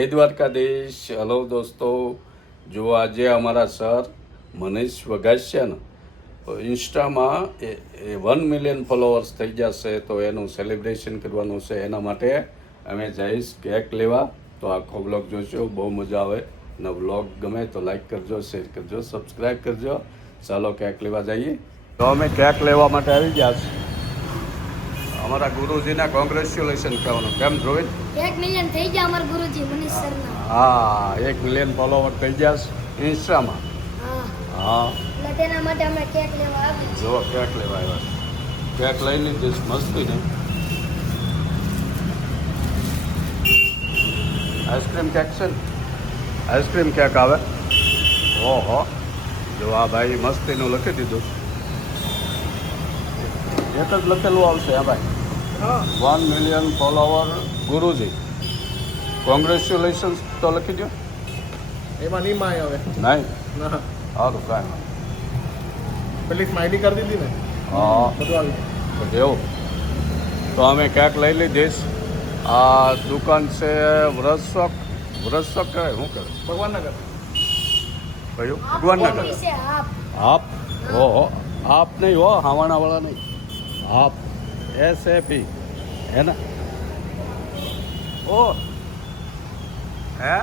જય દ્વારકાધીશ. હલો દોસ્તો, જો આજે અમારા સર મનીષ વઘાસિયાના ઇન્સ્ટામાં 1 મિલિયન ફોલોઅર્સ થઈ જશે, તો એનું સેલિબ્રેશન કરવાનું છે. એના માટે અમે જઈશ કેક લેવા. તો આખો બ્લોગ જોશો, બહુ મજા આવે. અને બ્લોગ ગમે તો લાઈક કરજો, શેર કરજો, સબસ્ક્રાઈબ કરજો. ચાલો કેક લેવા જઈએ. તો અમે કેક લેવા માટે આવી ગયા છીએ. અમારા ગુરુજીના કોંગ્રેચ્યુલેશન કહેવાનું. કેમ ધ્રુવિત? 1 મિલિયન થઈ ગયા અમારા ગુરુજી મનીષ સરના. હા, 1 મિલિયન ફોલોવર થઈ ગયા ઇન્સ્ટામાં. હા, એટલે તેના માટે અમે કેક લેવા આવી. જો કેક લેવા આવ્યા. કેક લઈ લીધી મસ્તી ને. આઈસ્ક્રીમ કેક છે ને? આઈસ્ક્રીમ કેક આવે. ઓહો, જો આ ભાઈ મસ્તીનું લખી દીધું. એક જ લખેલું આવશે હા ભાઈ. 1 મિલિયન ફોલોવર ગુરુજી કોંગ્રેચ્યુલેશન્સ તો લખી દો. એમાં નહીં માય હવે નહીં ના સારું કાંઈ પેલી સ્માઇલી કરી દીધી ને હા બધું આવી તો એવું. તો અમે કેક લઈ લીધીશ. આ દુકાન છે વ્રતશોક. વ્રતશોક કહેવાય શું કહેવાય? ભગવાન નગર કયું? ભગવાનનગર. છે આપ. આપ. ઓહો, આપ નહીં હો, હાવાણાવાળા નહીં. આપ SAP હે ને? ઓ હે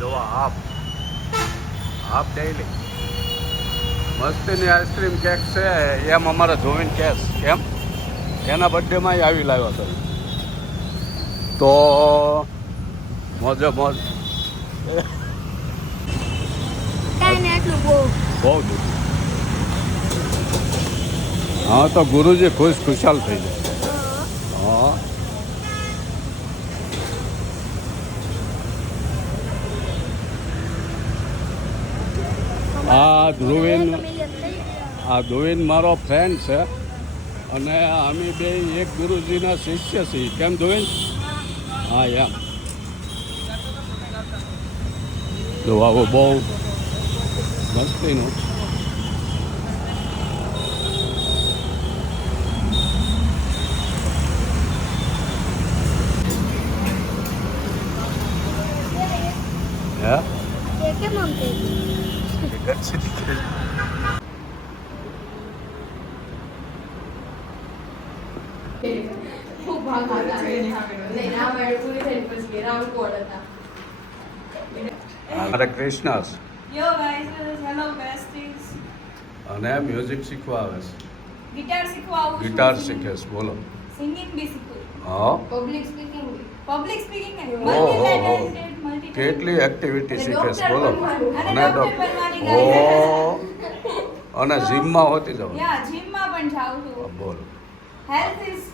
જો આપ ડેઈલી મસ્તીની આઈસ્ક્રીમ કેક છે. એમ અમારા જોવીન કેસ કેમ એના બર્થડેમાં આવી લાવ્યો હતો. તો મોજે મોજ કાંઈ ને આટલું બહુ બહુ દૂર. હા, તો ગુરુજી ખુશાલ થઈ જાય. હા, આ ધ્રુવીન મારો ફ્રેન્ડ છે અને અમે બે એક ગુરુજીના શિષ્ય છીએ. કેમ ધ્રુવીન? હા એમ. જો આવું બહુ મસ્તીનું. હે એ કેમ આમ થઈ ગયું? खूप भाग होता नाही ना वेळ पुरी थेरी बसली राम कोड होता હરે Krishna. Yo guys hello besties અને મ્યુઝિક શીખવા આવે છે. गिटार શીખવાવું ગિટાર શીખે છે. બોલો. સિંગિંગ બી શીખું હા, પબ્લિક સ્પીકિંગ ને ઓહો, મલ્ટી કેટલી એક્ટિવિટી શીખે છે. બોલો. અને અને ડોક્ટર બનવાની ઓ ગાઈસ અને જીમમાં હોતી જવાનું. યા જીમમાં પણ જાઉં છું બોલો. હેલ્થ ઇઝ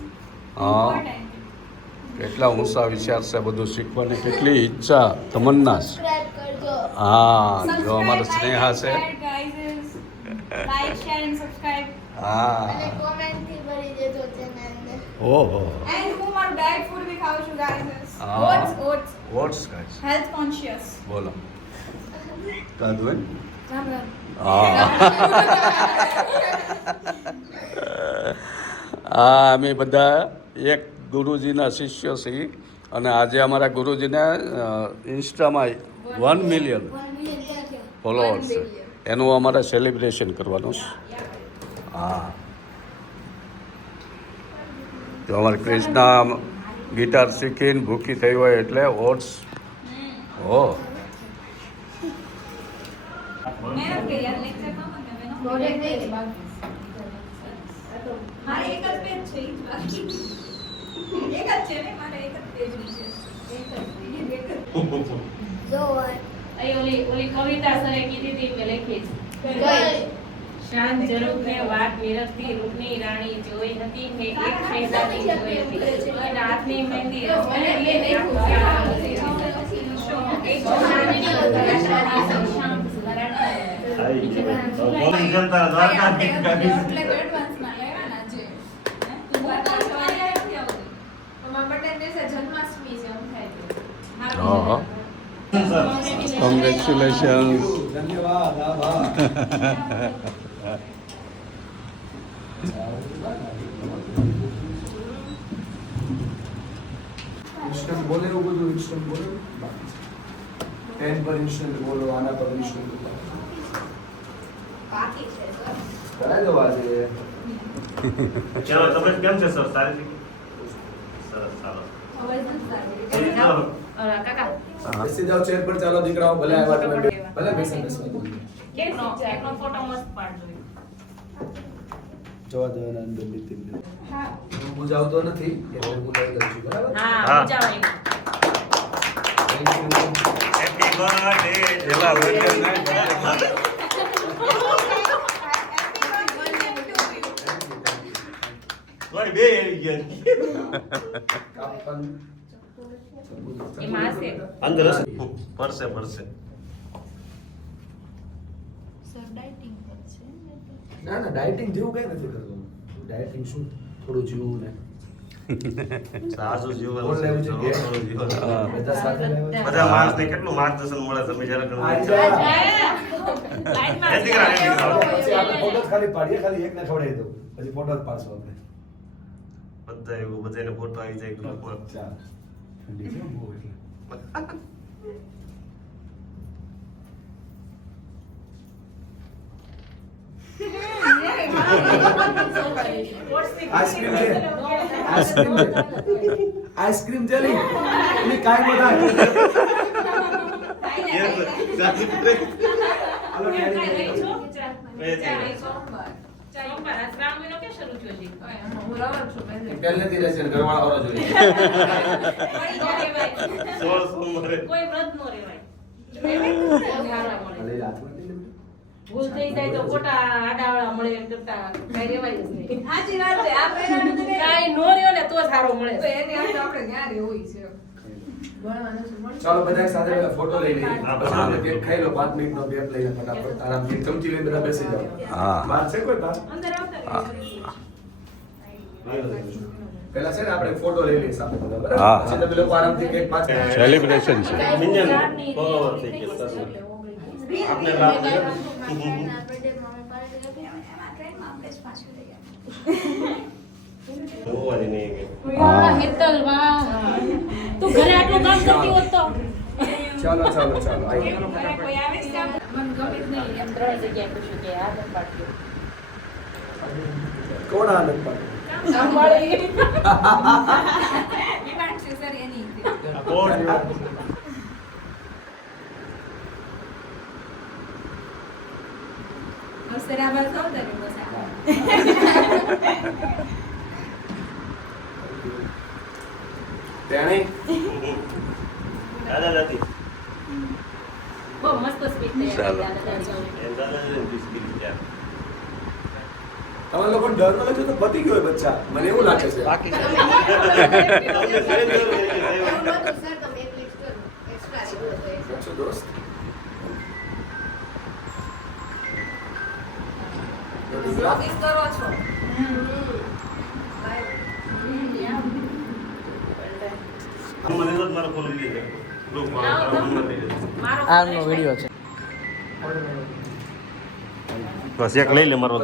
હા. ઇમ્પોર્ટન્ટ કેટલા ઊંચા વિચાર છે. બધું શીખવાની કેટલી ઈચ્છા, તમન્ના છે. સબસ્ક્રાઇબ કરજો. હા, જો અમારો સ્નેહા છે. લાઈક શેર એન્ડ સબસ્ક્રાઇબ હા, અને કોમેન્ટ થી ભરી દેજો ચેનલને. ઓહો, એન્ડ હું મારું ડાયટ ફૂડ બી ખાઉં છું ગાઈસ હા. Oats what's guys. Health conscious બોલો. કાદું રામ રામ. હા, અમે બધા એક ગુરુજીના શિષ્યો છીએ અને આજે અમારા ગુરુજીને ઇન્સ્ટામાં 1 મિલિયન 1 મિલિયન ક્યાં ગયા? ફોલોઅર્સ છે. એનું અમારે સેલિબ્રેશન કરવાનું છે. હા, તો અમારે કૃષ્ણા ગિટાર શીખીને ભૂખી થઈ હોય એટલે ઓટ્સ. ઓ મેં કે યાર લેક્ચર માં મને બેનો પ્રોજેક્ટ નહીં કે બાકી. મારે એક જ પેજ છે ઈ જ બાકી એક જ છે ને મારે એક જ પેજ છે જો ઓલી કવિતા સરે કીધી હતી મેં લખી છે. શાંત જરૂરને વાત નિરખતી રૂપની રાણી જોઈ હતી ને એક શહેજાદી જોઈ હતી. એના હાથની મહેંદી રસને લે આખું ચાલ હતી. એક જોનાની રાણી સંશામ જન્માષ્ટમી છે એમ થાય હા, કોંગ્રેચ્યુલેશન. ધન્યવાદ આભાર ઇન્સ્ટન્ટ બોલે એવું બધું ઇન્સ્ટન્ટ બોલે બાકી છે 10 પર ઇન્સ્ટન્ટ બોલો આના પર ઇન્સ્ટન્ટ બોલો બાકી છે સર. કરાય દો આજે ચાલો તબિયત કેમ છે સર સારી છે સરસ સારો હવે જ સારી એ રીતે. ચાલો કાકા બેસી જાઓ ચેર પર ચાલો દીકરાઓ ભલે આવ્યા તમે ભલે બેસન બેસવા એકનો ફોટો મસ્ત પાડજો જવા દો એના અંદર નીતિન હા. હું બુજાવતો નથી એટલે હું લઈ લઉં છું બરાબર હા હા. મજા આવે થેન્ક યુ હેપી બર્થડે પેલા birthday ને મારી બે આવી ગયા કાપન એમાં હશે. અંદર હશે પરસે પરસે સર ડાયટિંગ કરશે ને તો. ના ના ડાયટિંગ જેવું કઈ નથી કરતું ડાયટિંગ શું થોડું જીવવું ને સાસુ જીવન કોણ લેવું છે? થોડું જીવન. હા. બધા સાથે લેવા બધા માણસને કેટલું માર્ગદર્શન મળે તમે જ્યારે કરો આ છો. લાઈનમાં એ દીકરા, એ દીકરા. પછી આપણે ફોટો જ ખાલી પાડીએ ખાલી એકને ખવડાવી દો પછી ફોટો જ પાડશો આપણે બધા એવું બધાને ફોટો આવી જાય ગ્રુપમાં ચાલ ઠંડી છે બહુ એટલે આઈસ્ક્રીમ છે આઈસ્ક્રીમ જેલી એની કાઈ બધા હાલો કાંઈ ડેડી. રહી છો? એ જ. સોમવાર. સોમવાર. આ શ્રાવણ મહિનો ક્યાં શરૂ થયો છે? હું રવર છું પહેલે. પહેલેથી રહેશે ને ઘરવાળા વાળો જોઈએ નો રહેવાય. 16 સોમવારે કોઈ વ્રત નો રહેવાય. ભલે હાથમાં લઈ લે. ભૂલ થઈ જાય તો ખોટા આડાવાળા મળે એમ કરતા કાંઈ રહેવાય જ નહીં. સાચી વાત છે. આ પહેલાનું તો કાંઈ નો રહ્યો ને તો સારો મળે. તો એની અંદર આપણે ત્યાં રહેવું છે. ભણવાનું છે, ભણવાનું. ચાલો બધા એક સાથે પેલા ફોટો લઈ લઈએ હા, પછી આપણે કેક ખાઈ લો 5 મિનિટનો ગેપ લઈને ફટાફટ આરામથી એક ચમચી લઈને બધા બેસી જાઓ હા. બહાર છે કોઈ બહાર અંદર આવતા રહેજો. પેલા છે ને આપણે ફોટો લઈ લઈએ સાથે બધા બરાબર હા. પછી તમે લોકો આરામથી કેક 5 મિનિટ સેલિબ્રેશન છે મિંજન ફોલોવર થઈ ગયા સર આપને લાભ થયો એમાં ટ્રેનમાં આપણે જ પાછું લઈ ગયા. જોવાની નહીં કે વાહ, હેતલ, વાહ. તું ઘરે આટલું કામ કરતી હોત તો ચાલો ચાલો ચાલો આઈ ઘરે કોઈ આવે છે કામ? મને ગમે જ નહીં. એમ 3 જગ્યાએ પૂછ્યું કે આ નથી પાડ્યું. કોણ આનંદ પાડે સાંભળી. ડિમાન્ડ છે સર એની. આ કોણ સર આ બાર સૌંદર્ય બસ આ. તેણે દાદા દાદી બહુ મસ્ત સ્પીચ થઈ ચાલો. એ દાદા દાદી બિસ્કિટ છે તમે લોકો ડર ન લાગે તો પતી ગયો હોય બચ્ચા મને એવું લાગે છે બાકી છે સર તમે એક લિસ્ટ કરો એક્સ્ટ્રા રેગ્યુલર તો એ છો દોસ્ત શોપિંગ કરો છો. મને તો મારો ફોન લઈ જાય ગ્રુપ મારો બસ એક લઈ લે મારો